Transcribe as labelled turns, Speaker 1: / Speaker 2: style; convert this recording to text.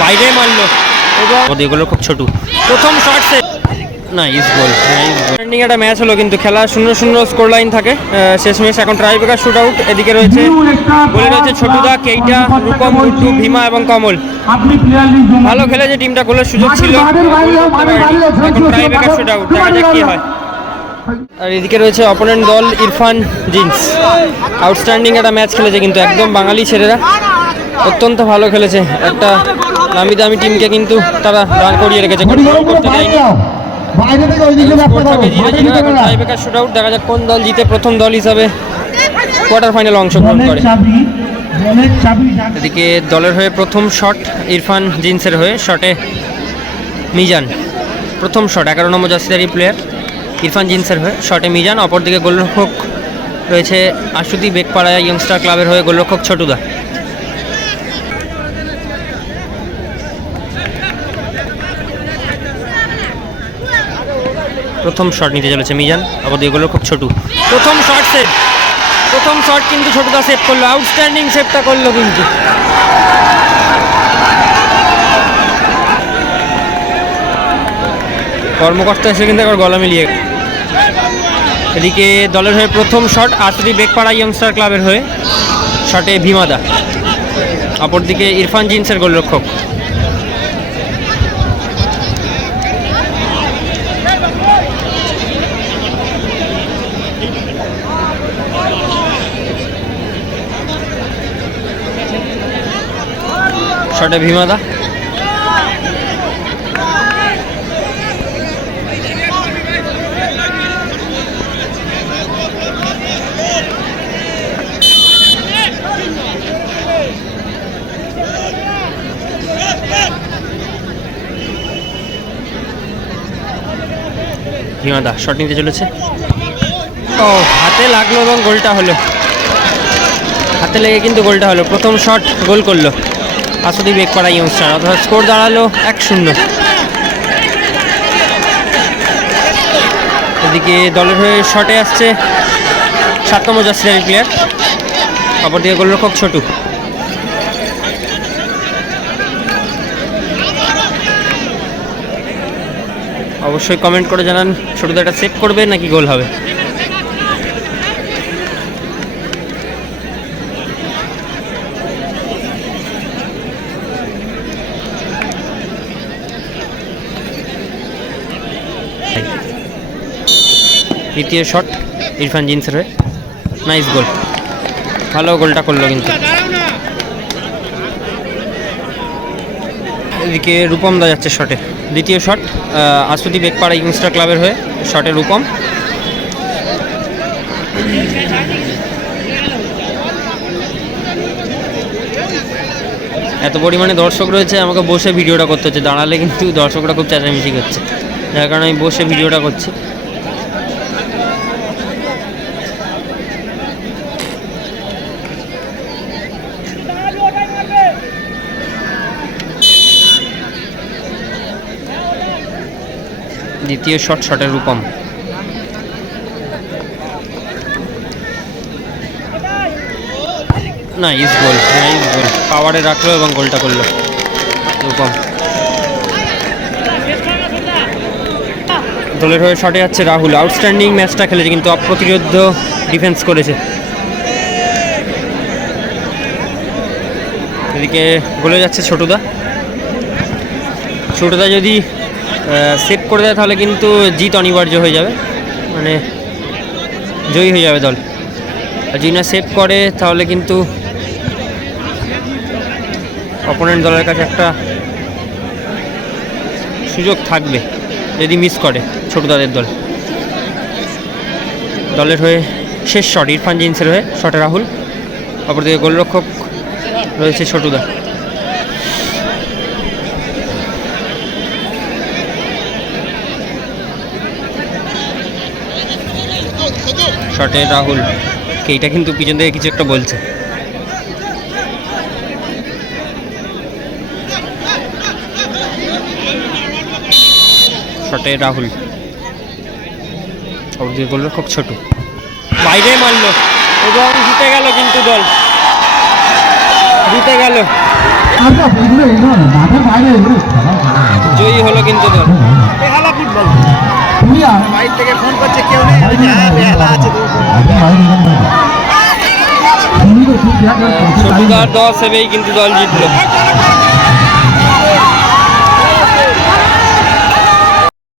Speaker 1: বাইরে মারলো এবং এগুলো খুব ছোট। প্রথম শর্টসে নাইস গোল একটা ম্যাচ হলো কিন্তু খেলা শূন্য শূন্য স্কোর লাইন থাকে শেষমেশ এখন ট্রাই বেকার শুট আউট এদিকে রয়েছে বলে রয়েছে ছোটুদা কেইটা রূপম গুড্ডু ভীমা এবং কমল। ভালো খেলেছে টিমটা গোলের সুযোগ ছিল। এখন ট্রাই বেকার শুট আউট দেখা যাক কি হয়। আর এদিকে রয়েছে অপোনেন্ট দল ইরফান জিন্স। আউটস্ট্যান্ডিং একটা ম্যাচ খেলেছে কিন্তু একদম বাঙালি ছেলেরা। অত্যন্ত ভালো খেলেছে। একটা নামি দামি টিমকে কিন্তু তারা রান করিয়ে রেখেছে। শুট আউট দেখা যাক কোন দল জিতে। প্রথম দল হিসাবে কোয়ার্টার ফাইনাল অংশগ্রহণ করে। এদিকে দলের হয়ে প্রথম শট ইরফান জিন্সের হয়ে শটে মিজান। প্রথম শট এগারো নম্বর জাসিদারি প্লেয়ার ইরফান জিন্সের হয়ে শটে মিজান। অপরদিকে গোলরক্ষক রয়েছে আশুতি বেগপাড়া ইয়ংস্টার ক্লাবের হয়ে গোলরক্ষক ছোটুদা। প্রথম শট নিতে চলেছে মিজান। অপরদিকে খুব ছোটু। প্রথম শট সেভ প্রথম শট কিন্তু ছোটদা সেভ করল। আউটস্ট্যান্ডিং সেভটা করল কিন্তু কর্মকর্তা এসে কিন্তু একবার গলা মিলিয়ে এদিকে দলের হয়ে প্রথম শট আসরি বেগপাড়া ইয়ংস্টার ক্লাবের হয়ে শটে ভীমাদা। অপরদিকে ইরফান জিন্সের গোলরক্ষক। শটে ভীমাদা। ভীমাদা, শট নিতে চলেছে। ও, হাতে লাগল এবং গোলটা হলো। হাতে লেগে কিন্তু গোলটা হলো। প্রথম শট গোল করল। আসদি বেগপাড়া ইয়ংস্টার অর্থাৎ স্কোর দাঁড়াল এক শূন্য। এদিকে দলের হয়ে শটে আসছে সাত নম্বর জার্সিদারি প্লেয়ার অপরদিকে গোলরক্ষক ছোটু। অবশ্যই কমেন্ট করে জানান ছোটদাটা সেভ করবে নাকি গোল হবে। দ্বিতীয় শট ইরফান জিন্সের হয়ে। নাইস গোল ভালো গোলটা করল কিন্তু। এদিকে রূপম দা যাচ্ছে শটে দ্বিতীয় শট আসুদি বেগপাড়া ইংস্টার ক্লাবের হয়ে শটে রূপম। এত পরিমাণে দর্শক রয়েছে, আমাকে বসে ভিডিওটা করতে হচ্ছে। দাঁড়ালে কিন্তু দর্শকরা খুব চেঁচামেচি করছে। যার কারণে আমি বসে ভিডিওটা করছি। দ্বিতীয় shot, শটের Rupam. Nice goal nice goal. পাওয়ারে রাখল এবং গোলটা করল। রূপম। দলের হয়ে শটে যাচ্ছে রাহুল। আউটস্ট্যান্ডিং ম্যাচটা খেলেছে কিন্তু অপ্রতিরোধ ডিফেন্স করেছে। এদিকে গোলে যাচ্ছে ছোটুদা। ছোটদা যদি সেভ করে দেয়, তাহলে কিন্তু জিত অনিবার্য হয়ে যাবে। মানে জয়ী হয়ে যাবে দল। আর যদি না সেভ করে, তাহলে কিন্তু অপোনেন্ট দলের কাছে একটা সুযোগ থাকবে, যদি মিস করে ছোট দাদের দল। দলের হয়ে শেষ শট ইরফান জিন্সের হয়ে শটে রাহুল। অপরদিকে গোলরক্ষক রয়েছে ছোটুদা শটে রাহুল এইটা কিন্তু পিছন থেকে কিছু একটা বলছে। শটে রাহুল। অবধি গোল খুব ছোট। বাইরে মারলো এবং জিতে গেল কিন্তু দল। জিতে গেল।
Speaker 2: খেলা।
Speaker 1: জয়ী হলো কিন্তু দল।
Speaker 2: তুমি
Speaker 3: বাইর থেকে ফোন করছে কেউ নেই? হ্যাঁ বেহালা আছে
Speaker 2: time।
Speaker 1: দশ হেবেই কিন্তু দল জিতলো।